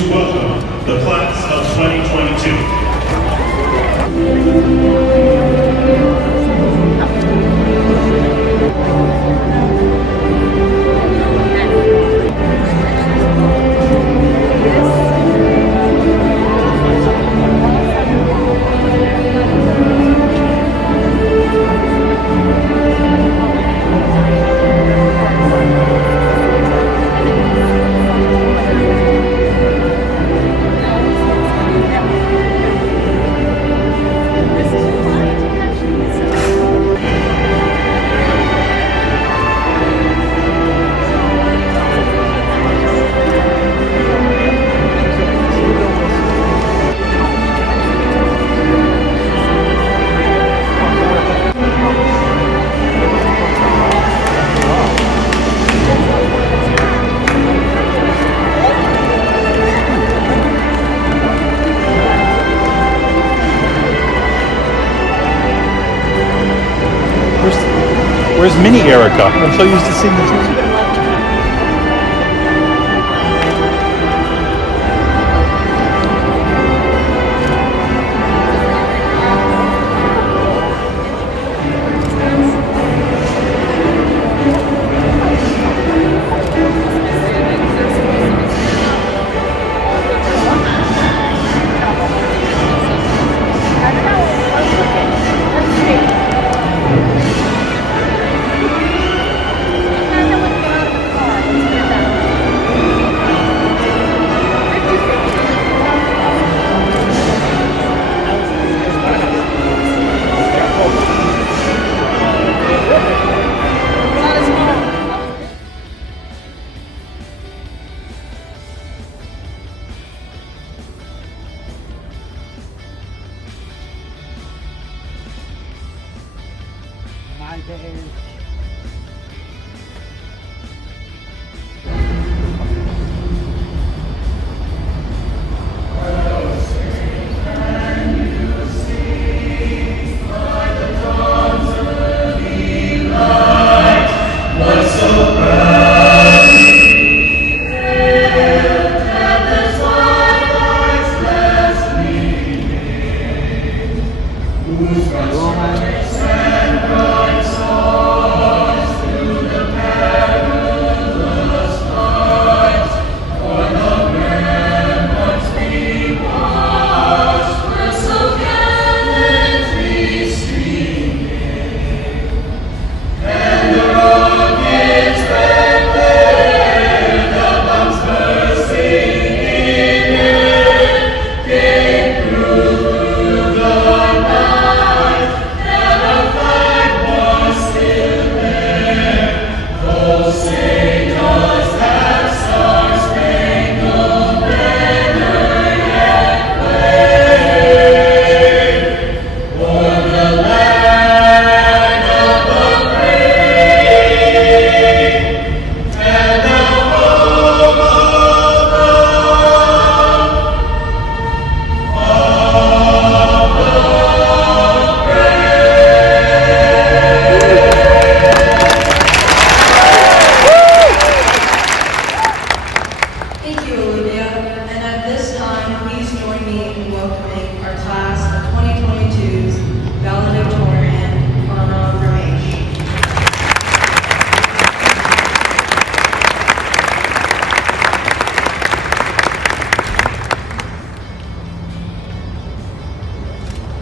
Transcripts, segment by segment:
to welcome the class of 2022. Where's Mini Erica? I'm so used to seeing this music. My days.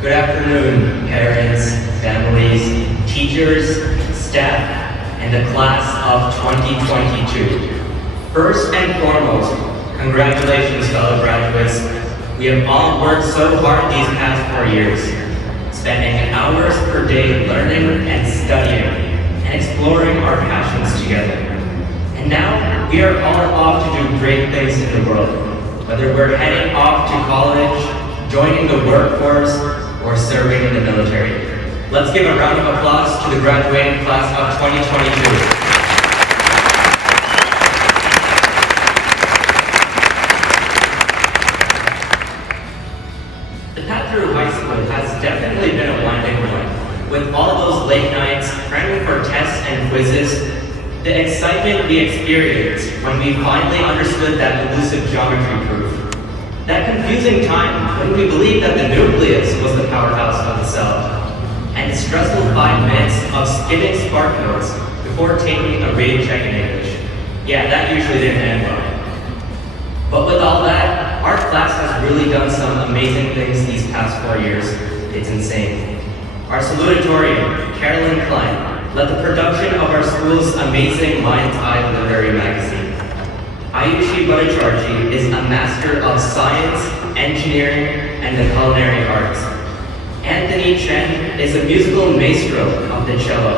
Good afternoon, parents, families, teachers, staff, and the class of 2022. First and foremost, congratulations, fellow graduates. We have all worked so hard these past 4 years, spending hours per day learning and studying and exploring our passions together. And now we are all off to do great things in the world, whether we're heading off to college, joining the workforce, or serving in the military. Let's give a round of applause to the graduating class of 2022. The path through high school has definitely been a winding road. With all those late nights, cramming for tests and quizzes, the excitement we experienced when we finally understood that elusive geometry proof, That confusing time when we believed that the nucleus was the powerhouse of the cell, and the stressful 5 minutes of skimming spark notes before taking a reading check in English. Yeah, that usually didn't end well. But with all that, our class has really done some amazing things these past 4 years. It's insane. Our salutatorian, Carolyn Klein, led the production of our school's amazing Mind's Eye literary magazine. Ayushi Bhattacharjee is a master of science, engineering, and the culinary arts. Anthony Chen is a musical maestro of the cello.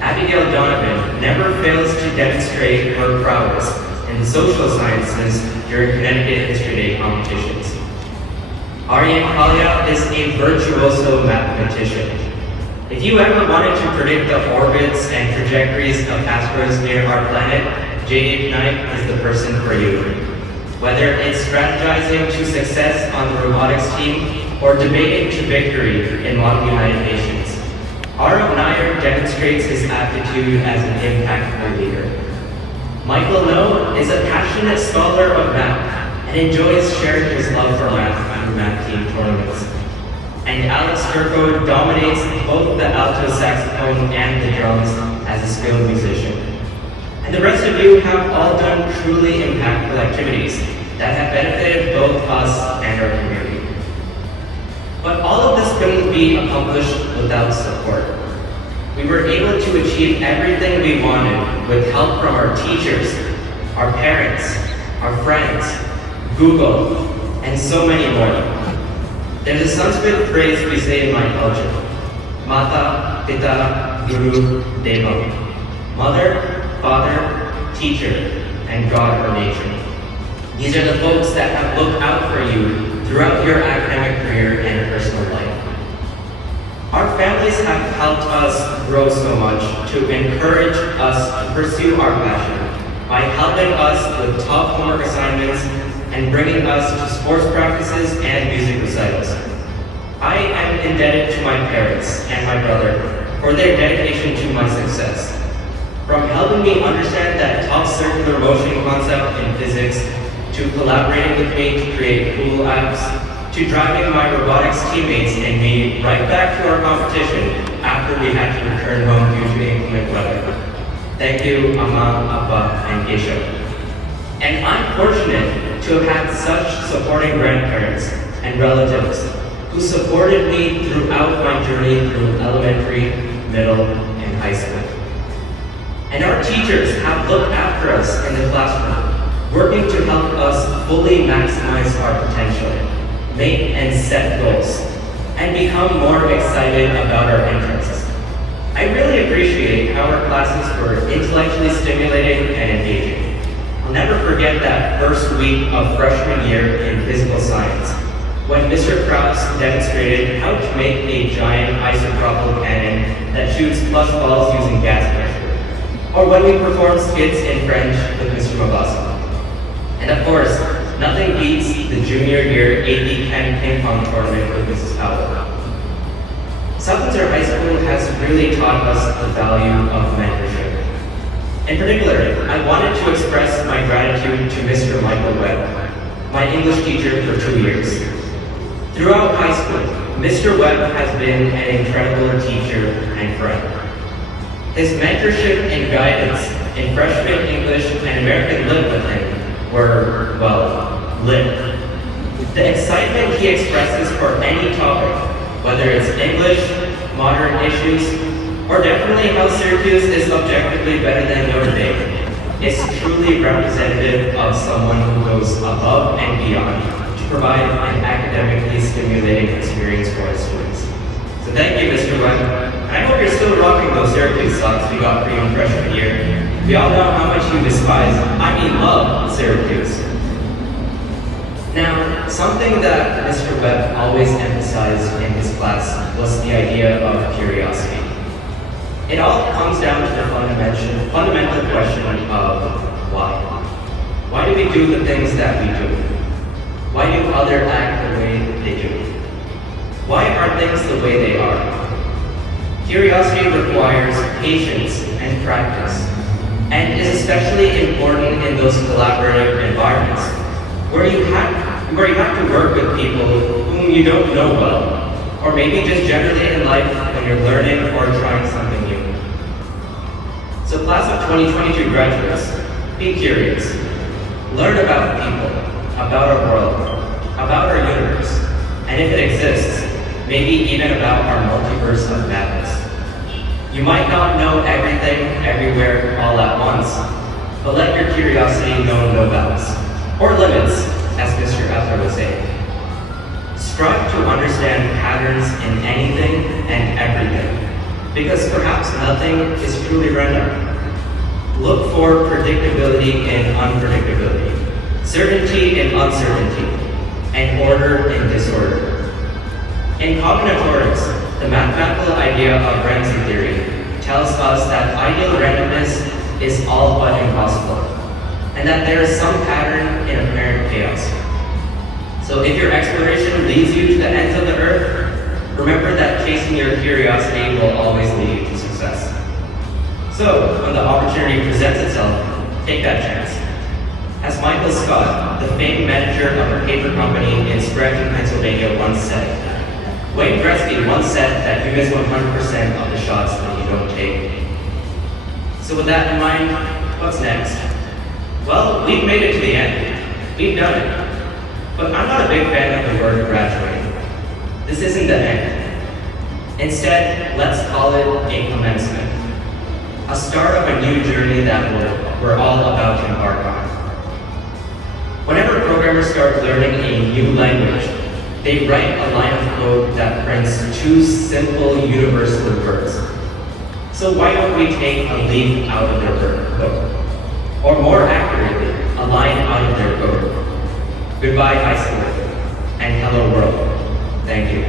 Abigail Donovan never fails to demonstrate her prowess in the social sciences during Connecticut History Day competitions. Aryan Kalia is a virtuoso mathematician. If you ever wanted to predict the orbits and trajectories of asteroids near our planet, J.H. Knight is the person for you. Whether it's strategizing to success on the robotics team or debating to victory in Model United Nations, Arav Nair demonstrates his aptitude as an impactful leader. Michael No is a passionate scholar of math and enjoys sharing his love for math through math team tournaments. And Alex Turco dominates both the alto saxophone and the drums as a skilled musician. And the rest of you have all done truly impactful activities that have benefited both us and our community. But all of this couldn't be accomplished without support. We were able to achieve everything we wanted with help from our teachers, our parents, our friends, Google, and so many more. There's a Sanskrit phrase we say in my culture, Mata, Pita, Guru, Deva. Mother, Father, Teacher, and God or nature. These are the folks that have looked out for you throughout your academic career and personal life. Our families have helped us grow so much to encourage us to pursue our passion by helping us with tough homework assignments and bringing us to sports practices and music recitals. I am indebted to my parents and my brother for their dedication to my success. From helping me understand that tough circular motion concept in physics, to collaborating with me to create cool apps, to driving my robotics teammates and me right back to our competition after we had to return home due to inclement weather. Thank you, Amma, Appa, and Gesho. And I'm fortunate to have had such supporting grandparents and relatives who supported me throughout my journey through elementary, middle, and high school. And our teachers have looked after us in the classroom, working to help us fully maximize our potential, make and set goals, and become more excited about our interests. I really appreciate how our classes were intellectually stimulating and engaging. I'll never forget that first week of freshman year in physical science, when Mr. Krauss demonstrated how to make a giant isopropyl cannon that shoots plush balls using gas pressure, or when we performed skits in French with Mr. Mabasa. And of course, nothing beats the junior year AP Chem ping pong tournament with Mrs. Powell. South Windsor High School has really taught us the value of mentorship. In particular, I wanted to express my gratitude to Mr. Michael Webb, my English teacher for 2 years. Throughout high school, Mr. Webb has been an incredible teacher and friend. His mentorship and guidance in freshman English and American Lit with him were, well, lit. The excitement he expresses for any topic, whether it's English, modern issues, or definitely how Syracuse is objectively better than Notre Dame, is truly representative of someone who goes above and beyond to provide an academically stimulating experience for his students. So thank you, Mr. Webb. And I hope you're still rocking those Syracuse socks we got for you in freshman year. We all know how much you despise, love Syracuse. Now, something that Mr. Webb always emphasized in his class was the idea of curiosity. It all comes down to the fundamental question of why. Why do we do the things that we do? Why do others act the way they do? Why are things the way they are? Curiosity requires patience and practice, and is especially important in those collaborative environments where you have and where you have to work with people whom you don't know well, or maybe just generally in life when you're learning or trying something new. So class of 2022 graduates, be curious. Learn about people, about our world, about our universe, and if it exists, maybe even about our multiverse of madness. You might not know everything, everywhere, all at once, but let your curiosity know no bounds, or limits, as Mr. Ether would say. Strive to understand patterns in anything and everything, because perhaps nothing is truly random. Look for predictability in unpredictability, certainty in uncertainty, and order in disorder. In combinatorics, the mathematical idea of Ramsey theory tells us that ideal randomness is all but impossible, and that there is some pattern in apparent chaos. So if your exploration leads you to the ends of the earth, remember that chasing your curiosity will always lead you to success. So, when the opportunity presents itself, take that chance. As Michael Scott, the famed manager of a paper company in Scranton, Pennsylvania once said, Wayne Gretzky once said that you miss 100% of the shots that you don't take. So with that in mind, what's next? Well, we've made it to the end. We've done it. But I'm not a big fan of the word graduate. This isn't the end. Instead, let's call it a commencement. A start of a new journey that we're all about to embark on. Whenever programmers start learning a new language, they write a line of code that prints two simple universal words. So why don't we take a leaf out of their code? Or more accurately, a line out of their code. Goodbye, high school, and hello world. Thank you.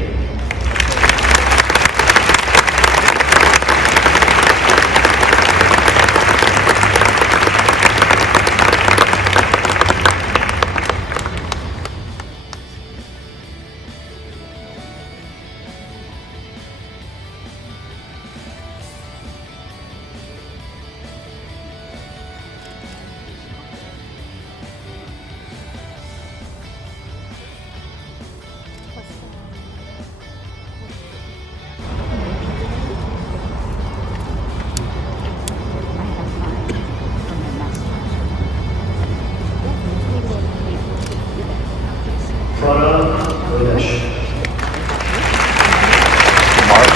Pranav Graduation-SWHS. Mark,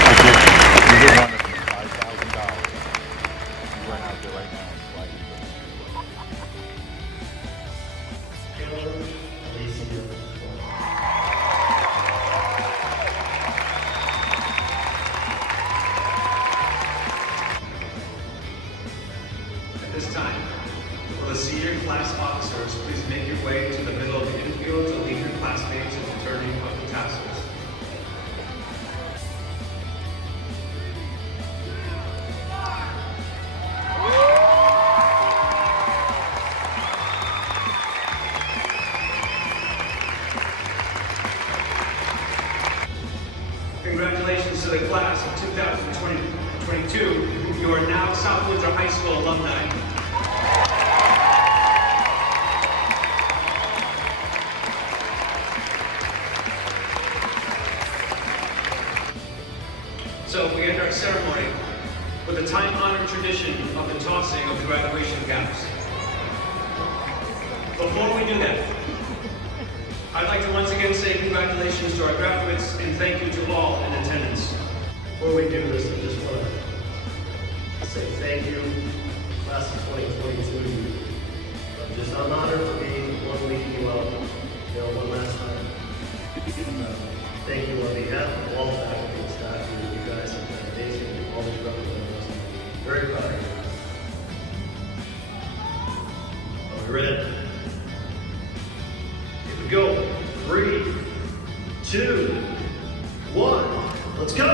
you get one of $5,000. You run out there right now and slide At this time, will the senior class officers please make your way to the middle of the infield to lead your classmates in the turning of the tassels. Congratulations to the class of 2022. You are now South Windsor High School alumni. So we end our ceremony with the time-honored tradition of the tossing of the graduation caps. Before we do that, I'd like to once again say congratulations to our graduates and thank you to all in attendance. Before we do this, I just want to say thank you, class of 2022. I'm honored to be one week you out, one last time. Thank you on behalf of all faculty and staff. You guys have been amazing. You always represent us. Very proud of you. Are we ready? Here we go. 3, 2, 1. Let's go.